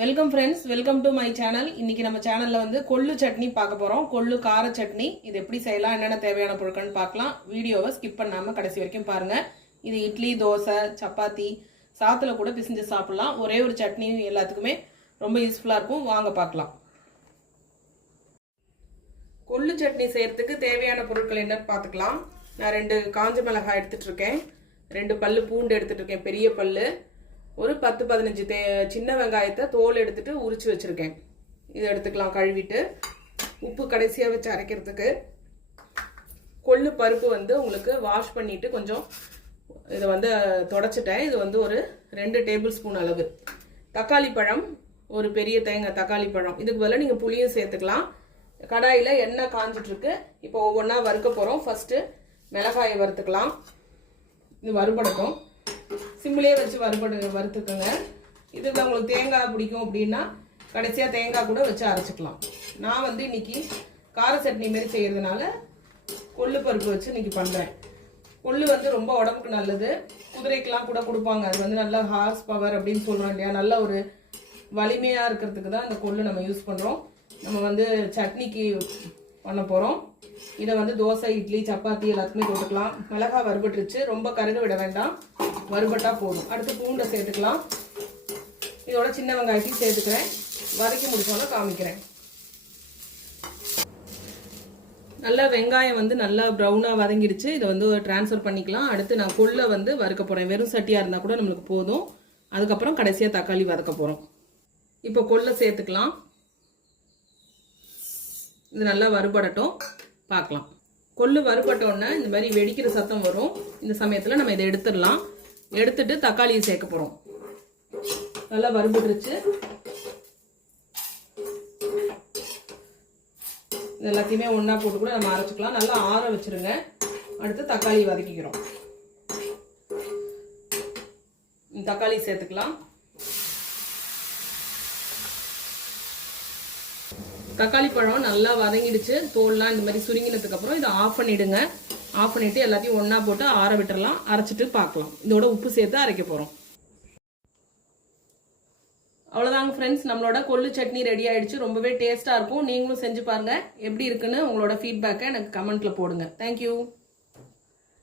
Welcome friends, welcome to my channel. இன்னைக்கு நம்ம சேனல்ல வந்து கொள்ளு சட்னி பார்க்க போறோம். கொள்ளு கார சட்னி. இது எப்படி செய்யலாம், என்னென்ன தேவையான பொருட்கள்னு பார்க்கலாம். வீடியோவை ஸ்கிப் பண்ணாம கடைசி வரைக்கும் பாருங்க. இது இட்லி, தோசை, சப்பாத்தி, சாத்துல கூட பிசைஞ்சு சாப்பிடலாம். ஒரே ஒரு சட்னி எல்லாத்துக்குமே ரொம்ப யூஸ்ஃபுல்லா இருக்கும். வாங்க பார்க்கலாம். கொள்ளு சட்னி செய்யறதுக்கு தேவையான பொருட்கள் என்னன்னு பார்த்துக்கலாம். நான் 2 காஞ்ச மிளகாய் எடுத்துட்டு இருக்கேன், 2 பல்லு பூண்டு எடுத்துட்டு இருக்கேன், பெரிய பல்லு, ஒரு 10-15 சின்ன வெங்காயத்தை தோல் எடுத்துட்டு உரிச்சு வச்சிருக்கேன். இதை எடுத்துக்கலாம் கழுவிட்டு. உப்பு கடைசியாக வச்சு அரைக்கிறதுக்கு. கொள்ளு பருப்பு வந்து உங்களுக்கு வாஷ் பண்ணிட்டு கொஞ்சம் இதை வந்து தொடச்சிட்டேன். இது வந்து ஒரு 2 டேபிள் ஸ்பூன் அளவு. தக்காளி பழம், ஒரு பெரிய தேங்காய் தக்காளி பழம். இதுக்கு பதிலாக நீங்கள் புளியும் சேர்த்துக்கலாம். கடாயில் எண்ணெய் காஞ்சிட்டு இருக்கு. இப்போ ஒவ்வொன்றா வறுக்க போகிறோம். ஃபர்ஸ்ட் மிளகாயை வறுத்துக்கலாம். இது வறுபடட்டும். சிம்மிலே வச்சு வறுத்துக்கோங்க. இதில் உங்களுக்கு தேங்காய் பிடிக்கும் அப்படின்னா கடைசியாக தேங்காய் கூட வச்சு அரைச்சிக்கலாம். நான் வந்து இன்னைக்கு கார சட்னி மாரி செய்யறதுனால கொள்ளு பருப்பு வச்சு இன்னைக்கு பண்ணுறேன். கொள்ளு வந்து ரொம்ப உடம்புக்கு நல்லது. குதிரைக்கெல்லாம் கூட கொடுப்பாங்க. அது வந்து நல்லா ஹார்ஸ் பவர் அப்படின்னு சொல்கிறோம் இல்லையா, நல்ல ஒரு வலிமையாக இருக்கிறதுக்கு தான் இந்த கொள்ளு நம்ம யூஸ் பண்ணுறோம். நம்ம வந்து சட்னிக்கு பண்ண போகிறோம். இதை வந்து தோசை, இட்லி, சப்பாத்தி எல்லாத்துக்குமே போட்டுக்கலாம். மிளகாய் வறுபட்டுருச்சு, ரொம்ப கருக விட வேண்டாம், வறுபட்டா போதும். அடுத்து பூண்டை சேர்த்துக்கலாம். இதோட சின்ன வெங்காயத்தையும் சேர்த்துக்கிறேன். வதக்கி முடிச்சோன்னா காமிக்கிறேன். நல்லா வெங்காயம் வந்து நல்லா ப்ரௌனாக வதங்கிடுச்சு. இதை வந்து டிரான்ஸ்ஃபர் பண்ணிக்கலாம். அடுத்து நான் கொள்ளை வந்து வறுக்க போகிறேன். வெறும் சட்டியாக இருந்தால் கூட நம்மளுக்கு போதும். அதுக்கப்புறம் கடைசியாக தக்காளி வதக்க போகிறோம். இப்போ கொள்ளை சேர்த்துக்கலாம். இது நல்லா வறுபடட்டும், பார்க்கலாம். கொள்ளு வறுபட்டோன்னா இந்த மாதிரி வெடிக்கிற சத்தம் வரும். இந்த சமயத்தில் நம்ம இதை எடுத்துடலாம். எடுத்துட்டு தக்காளியை சேர்க்க போகிறோம். நல்லா வறுபட்டுருச்சு. இது எல்லாத்தையுமே ஒன்றா போட்டு கூட நம்ம அரைச்சிக்கலாம். நல்லா ஆற வச்சிருங்க. அடுத்து தக்காளி வதக்கிக்கிறோம். தக்காளி சேர்த்துக்கலாம். தக்காளி பழம் நல்லா வதங்கிடுச்சு. தோல்லாம் இந்த மாதிரி சுருங்கினதுக்கு அப்புறம் இதை ஆஃப் பண்ணிடுங்க. ஆஃப் பண்ணிட்டு எல்லாத்தையும் ஒண்ணா போட்டு ஆற விட்டுறலாம். அரைச்சிட்டு பார்க்கலாம். இதோட உப்பு சேர்த்து அரைக்க போறோம். அவ்வளவுதாங்க ஃப்ரெண்ட்ஸ், நம்மளோட கொள்ளு சட்னி ரெடி ஆயிடுச்சு. ரொம்பவே டேஸ்டா இருக்கும். நீங்களும் செஞ்சு பாருங்க. எப்படி இருக்குன்னு உங்களோட ஃபீட்பேக்கை எனக்கு கமெண்ட்ல போடுங்க. தேங்க்யூ.